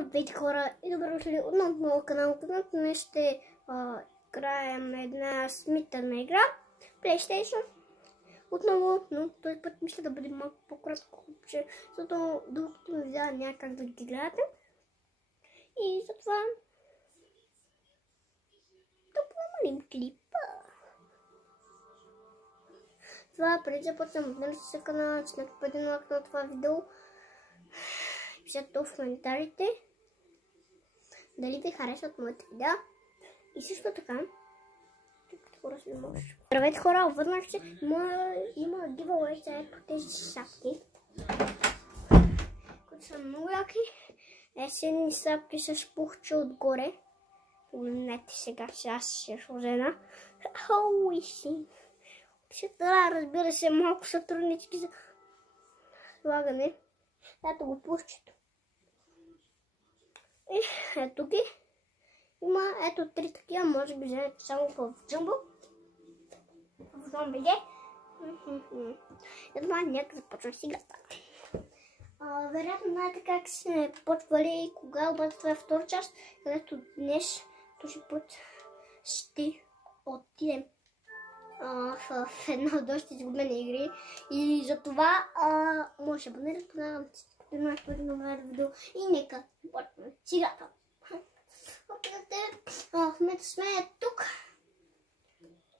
Здравейте хора и добре дошли отново в моят канал. Днес ще играем една смитана игра PlayStation. Отново, но този път мисля да бъде малко по-кратко, защото другото ми видео няма как да ги гледате. И затова да промалим клипа. Това преди да започнем, отнели се канала, че не бъде лайк на това видео. Пишете в коментарите дали ви харесват моите видеа. И също така, здравейте хора, върнах се. Има giveaway сега по тези шапки, които са много яки. Есенни шапки с пухче отгоре. Погледнете сега, аз ще сложа една. Хауи си. Да, разбира се, малко са труднички за слагане. Ето го пушчето. И ето ги. Има ето 3 такива, може би вземете само в джамбо. В зомбиде. И това нека започва с играта. Вероятно знаете как сме почвали и кога, обаче това е втора част, където днес този път ще отидем в една от доста изгубени игри. И за това може да абонирате тогава на моето видео и нека започнем с играта. В момента сме тук.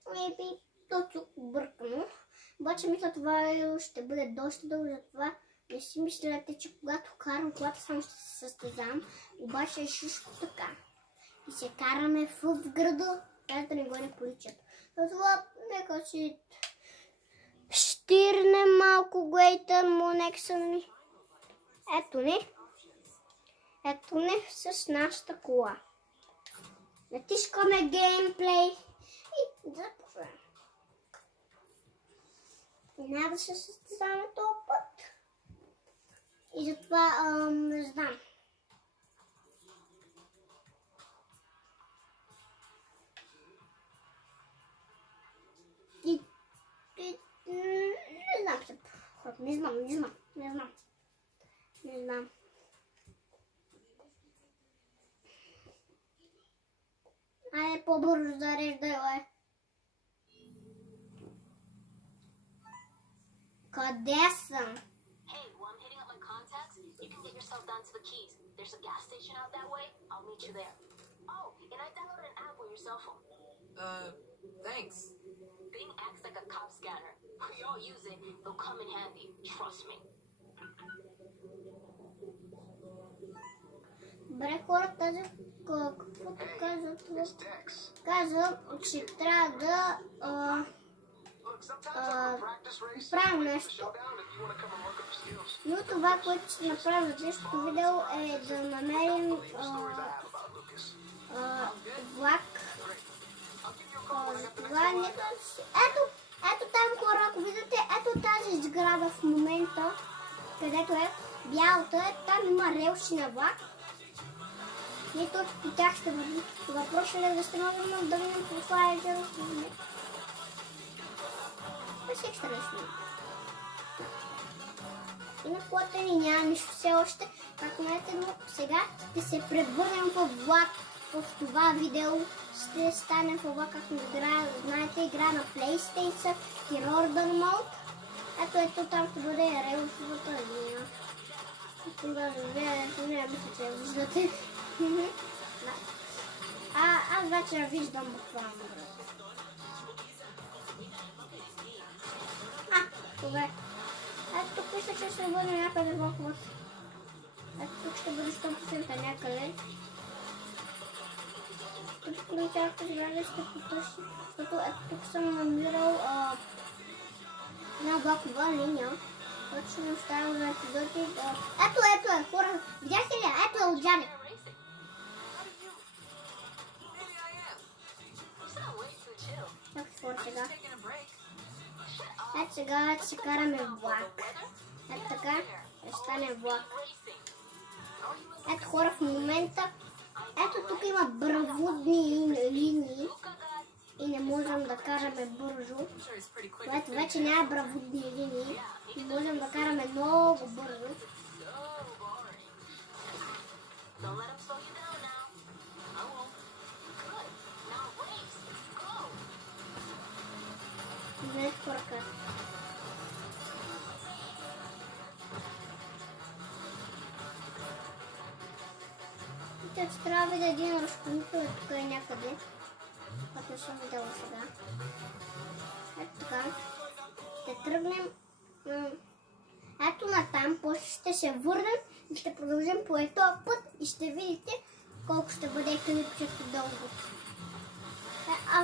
Maybe точно бъркано. Обаче мисля това ще бъде доста дълго, затова не си мислете, че когато карам колата само ще се състезавам. Обаче е също така. И се караме в града, където не го не поличат. Затова нека си штирнем малко глейтън му, нека са ни. Ето ни. Ето ни с нашата кола. Натискаме геймплей и започваме. Няма да се състезаваме този път. И затова не знам. Не знам. Айде по-бързо зареждай, бе. Къде съм? Hey, well, I'm hitting up my contacts. You can get yourself down to the Keys. There's a gas station out that way. I'll meet you there. Oh, and I downloaded an app on your cell phone. Thanks. Bing acts like a cop scanner. We all use it. It'll come in handy. Trust me. Бре, хората, каквото казват, че трябва да правим нещо. Но това, което ще направя в днешното видео е да намерим влак. Ето там хора, ако виждате, ето тази сграда в момента, където е бялата, там има релси на влак. Ние точно по тях ще вървим. Въпросът е да ще можем да видим по това е дело. Беше екстрасно. И на колата ни няма нищо все още. Както знаете, но сега ще се превърнем в влак. В това видео ще станем в влак, както знаете, игра на PlayStation и Urban Mode. Ето там ще бъде релсовата линия. Не мисля, че я виждате. Аз вече я виждам буквално. Добре. Ето тук мисля, че ще бъде някъде в. Ето тук ще бъде 100% някъде. Тук ключарка сега ще потърси, защото ето тук съм намирал една влакова линия, която ще ми оставя за епизоди. Ето е, хора, видяхте ли? Ето е от Джаник. Сега. Ето сега ще караме влак. Ето така ще стане влак. Ето хора в момента. Ето тук има бравудни линии и не можем да караме бързо. Ето вече няма бравудни линии и можем да караме много бързо. Вижте, че трябва да видя един разклонител е тук е някъде. Аз не съм видяла сега. Ето така. Ще тръгнем ето натам, после ще се върнем и ще продължим по този път и ще видите колко ще бъде клипчето дълго.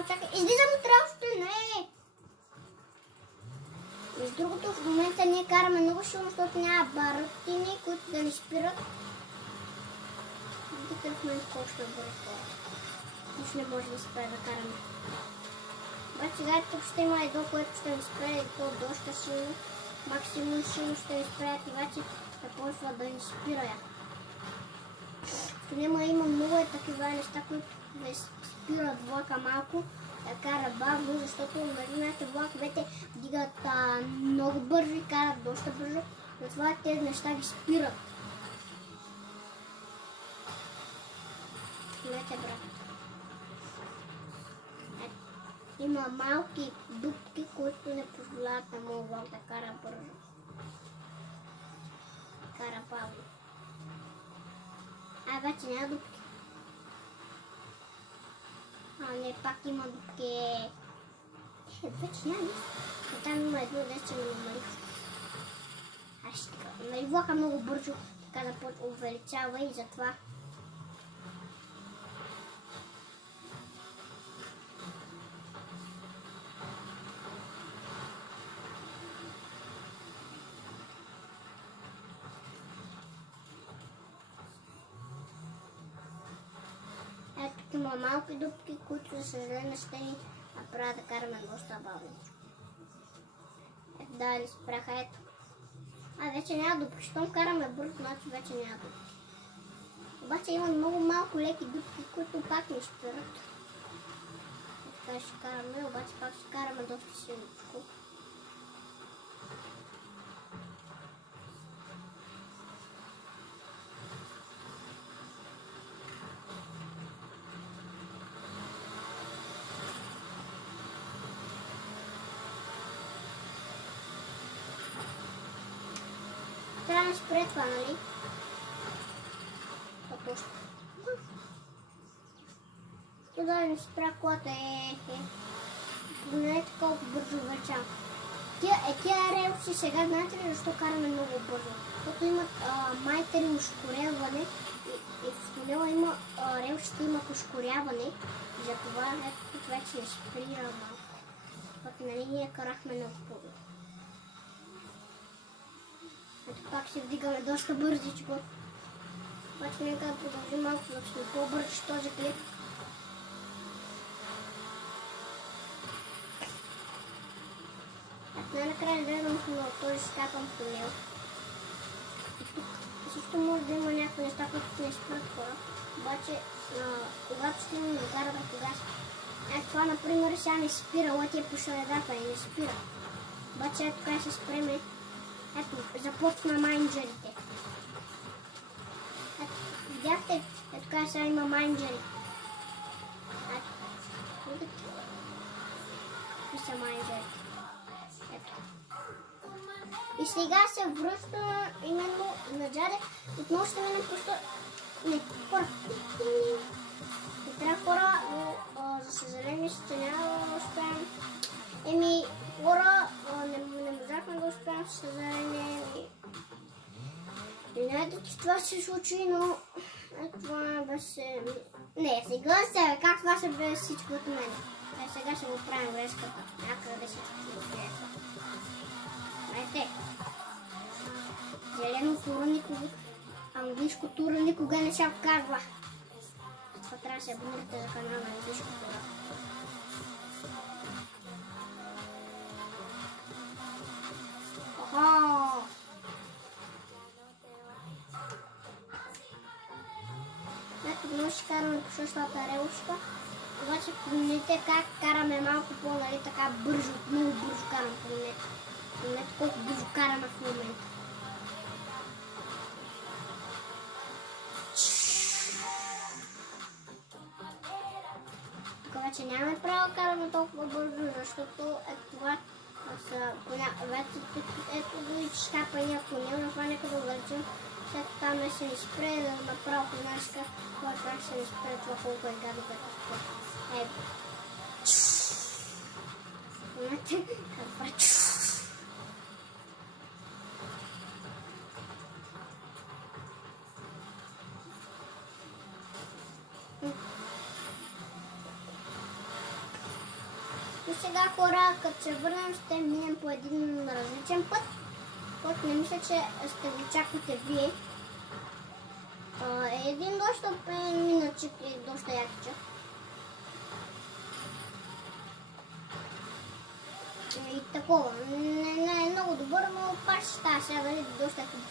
Чакай, излизам от работата, не! Между другото, в момента ние караме много силно, защото няма барутини, които да ни спират. Видите в момента колко ще бъде това. Нищо не може да спре да караме. Обаче сега тук ще има едно, което ще ни спре и то доста силно. Максимум силно ще ни спрят и вече започва да ни спира. В Нема има много такива неща, които да спират влака малко, да кара бавно, защото знаете, влаковете вдигат много бързо и карат доста бързо, затова тези неща ги спират. Знаете, брат. Има малки дупки, които не позволяват на моят влак да кара бързо. Кара бавно. Вече няма дупки. Не, пак има дупки. Вече няма нищо. Там има едно дече ме намалих. Аз ще кажа. Нали влака много бързо така да увеличава и затова. Има малки дупки, които за съжаление ще ни направят да караме доста бавно. Ето дали спряха, ето. Вече няма дупки. Щом караме бързо, значи вече няма дупки. Обаче има много малко леки дупки, които пак ни спират. Така ще караме, обаче пак ще караме доста силничко. Трябва да спре това, нали? Точно. Туда да не спра колата, Знаете колко бързо върчам. Тия релси сега, знаете ли защо караме много бързо? Защото имат майтери ускоряване и в тунела има релсите имат ускоряване и затова ето тук вече не спира малко. Защото нали ние карахме много бързо. Ето пак се вдигаме доста бързичко. Обаче нека да продължим малко, да сме по-бързи този клип. Ето най-накрая гледам на този скапам тунел. И тук също може да има някакви неща, които не спрат хора. Обаче, когато ще имаме да караме тогава. Ето това, например, сега не спира, лътия по шаредата и не спира. Обаче ето така ще спреме. Ето, започна майнджерите. Ето, видяхте? Ето така сега има майнджери. Ето, видите? Какви са майнджерите? Ето. И сега се връща именно назаде. Отново ще минем просто... Не, хора. Не трябва хора, но за съжаление ще няма да успеем. Хора, не можахме да успеем, със съжаление. Знаете, че това се случи, но това беше... Не, сега се, как това ще бе всичко от мен. Сега ще го правим врезката. Някъде всичко ще го приеха. Знаете, зелено тура никога, английско тура никога не се отказва. Това трябва да се абонирате за канала на английско тура. Ето днес ще караме по същата релска, обаче помните как караме малко по-нали така бързо, много бързо караме по момента. Помните колко бързо караме в момента. Тук вече нямаме право да караме толкова бързо, защото това са ето до изкапания тунел, на това нека да увеличим След това не се ни спре да направо знаеш как се ни спре това колко е гадо като спорт. Знаете как прави? И сега хора, като се върнем, ще минем по един различен път, който не мисля, че ще го чакате вие. Един доста миначик и доста якичък. И такова. Не е много добър, но пак ще става сега дали доста хубаво.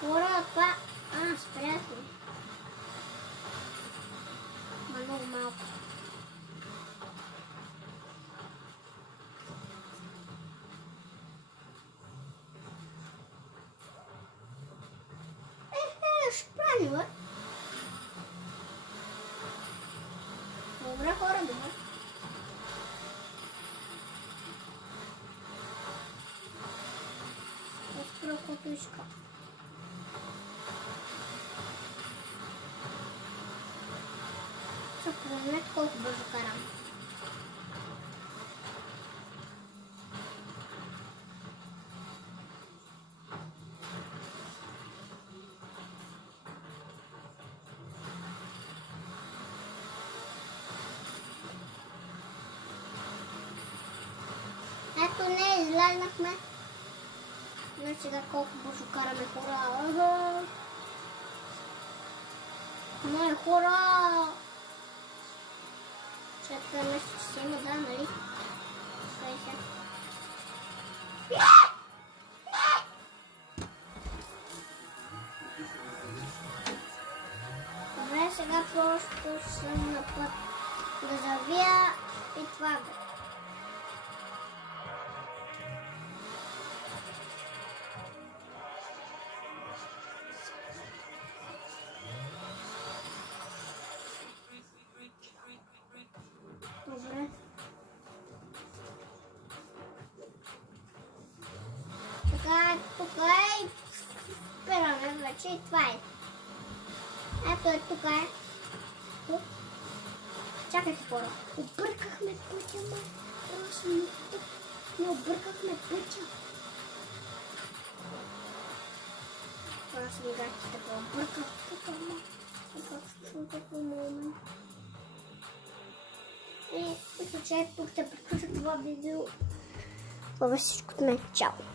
Хора, това... спрях ли? Много малко. Ще правим, бе. Добре, хора, добре. Спря каквото иска. Ще погледнете колко бързо карам. Ето не, излезнахме. Но сега колко бързо караме, хора. Не, хора. След нещо, че си има, да, нали? Стой се. Добре, сега просто съм на път да завия и това бе. Добре. Така, тук е и спираме вече и това е. Ето е, тук е. Тук. Чакайте, хора. Объркахме пътя, ма. Не объркахме пътя. Това са ми гатите, да обърках пътя, ма. Как се чува такова момент. И мисля, че тук ще приключа това видео. Това е всичко от мен. Чао!